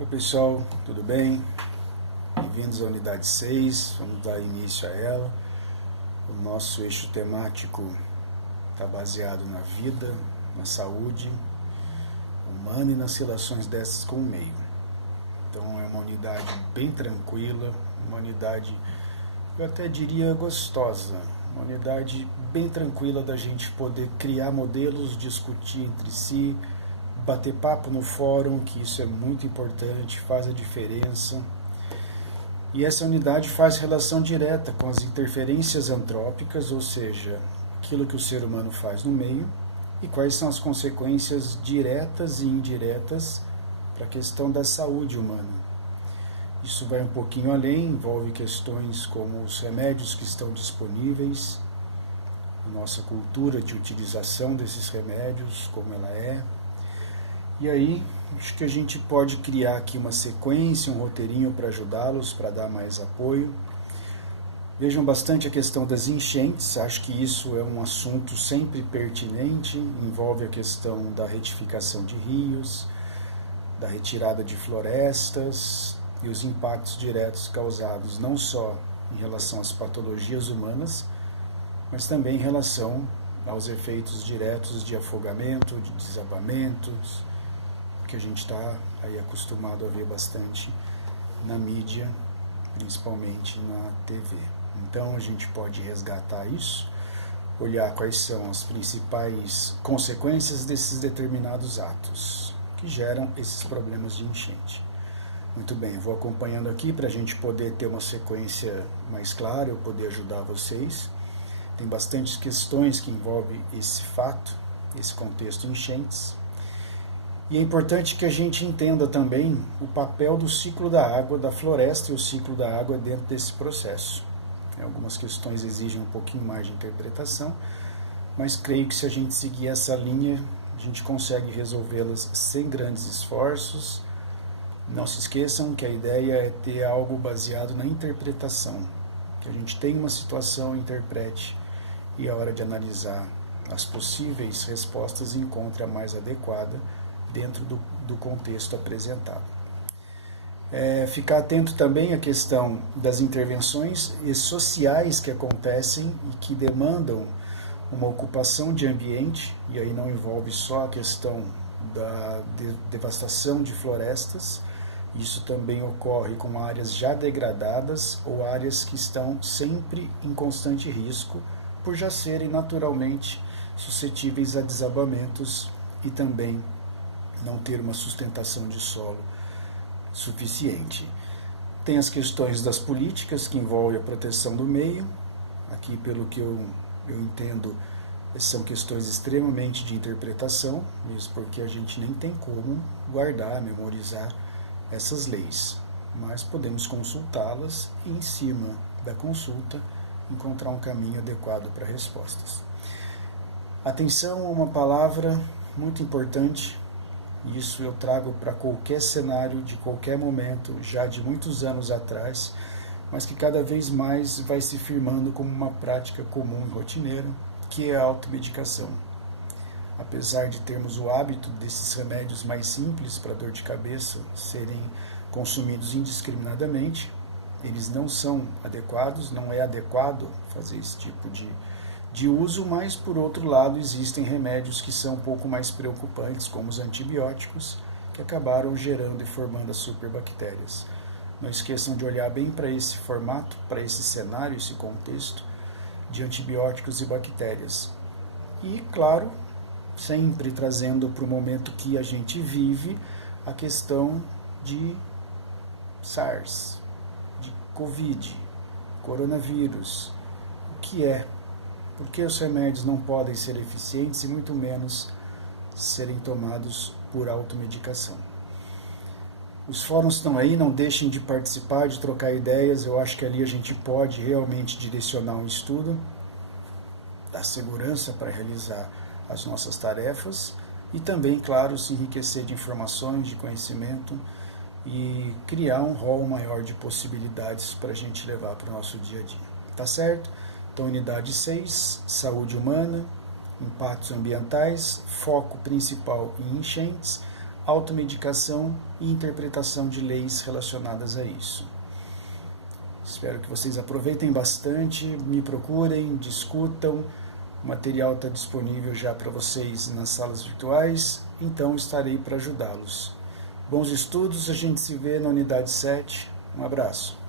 Oi pessoal, tudo bem? Bem-vindos à unidade 6, vamos dar início a ela. O nosso eixo temático está baseado na vida, na saúde humana e nas relações dessas com o meio. Então é uma unidade bem tranquila, uma unidade, eu até diria gostosa, uma unidade bem tranquila da gente poder criar modelos, discutir entre si, bater papo no fórum, que isso é muito importante, faz a diferença. E essa unidade faz relação direta com as interferências antrópicas, ou seja, aquilo que o ser humano faz no meio, e quais são as consequências diretas e indiretas para a questão da saúde humana. Isso vai um pouquinho além, envolve questões como os remédios que estão disponíveis, a nossa cultura de utilização desses remédios, como ela é. E aí, acho que a gente pode criar aqui uma sequência, um roteirinho para ajudá-los, para dar mais apoio. Vejam bastante a questão das enchentes, acho que isso é um assunto sempre pertinente, envolve a questão da retificação de rios, da retirada de florestas e os impactos diretos causados não só em relação às patologias humanas, mas também em relação aos efeitos diretos de afogamento, de desabamentos, que a gente está aí acostumado a ver bastante na mídia, principalmente na TV. Então a gente pode resgatar isso, olhar quais são as principais consequências desses determinados atos que geram esses problemas de enchente. Muito bem, vou acompanhando aqui para a gente poder ter uma sequência mais clara, eu poder ajudar vocês. Tem bastantes questões que envolvem esse fato, esse contexto enchentes. E é importante que a gente entenda também o papel do ciclo da água, da floresta e o ciclo da água dentro desse processo. Algumas questões exigem um pouquinho mais de interpretação, mas creio que se a gente seguir essa linha, a gente consegue resolvê-las sem grandes esforços. Não se esqueçam que a ideia é ter algo baseado na interpretação, que a gente tenha uma situação, interprete, e a hora de analisar as possíveis respostas encontre a mais adequada dentro do contexto apresentado. Ficar atento também à questão das intervenções sociais que acontecem e que demandam uma ocupação de ambiente, e aí não envolve só a questão da devastação de florestas, isso também ocorre com áreas já degradadas ou áreas que estão sempre em constante risco por já serem naturalmente suscetíveis a desabamentos e também não ter uma sustentação de solo suficiente. Tem as questões das políticas que envolvem a proteção do meio. Aqui, pelo que eu entendo, são questões extremamente de interpretação, mesmo porque a gente nem tem como guardar, memorizar essas leis, mas podemos consultá-las e, em cima da consulta, encontrar um caminho adequado para respostas. Atenção a uma palavra muito importante. Isso eu trago para qualquer cenário, de qualquer momento, já de muitos anos atrás, mas que cada vez mais vai se firmando como uma prática comum e rotineira, que é a automedicação. Apesar de termos o hábito desses remédios mais simples para dor de cabeça serem consumidos indiscriminadamente, eles não são adequados, não é adequado fazer esse tipo de uso, mas, por outro lado, existem remédios que são um pouco mais preocupantes, como os antibióticos, que acabaram gerando e formando as superbactérias. Não esqueçam de olhar bem para esse formato, para esse cenário, esse contexto de antibióticos e bactérias. E, claro, sempre trazendo para o momento que a gente vive a questão de SARS, de Covid, coronavírus, o que é, por que os remédios não podem ser eficientes e muito menos serem tomados por automedicação. Os fóruns estão aí, não deixem de participar, de trocar ideias, eu acho que ali a gente pode realmente direcionar um estudo, dar segurança para realizar as nossas tarefas e também, claro, se enriquecer de informações, de conhecimento e criar um rol maior de possibilidades para a gente levar para o nosso dia a dia. Tá certo? Então, unidade 6, saúde humana, impactos ambientais, foco principal em enchentes, automedicação e interpretação de leis relacionadas a isso. Espero que vocês aproveitem bastante, me procurem, discutam. O material está disponível já para vocês nas salas virtuais, então estarei para ajudá-los. Bons estudos, a gente se vê na unidade 7. Um abraço.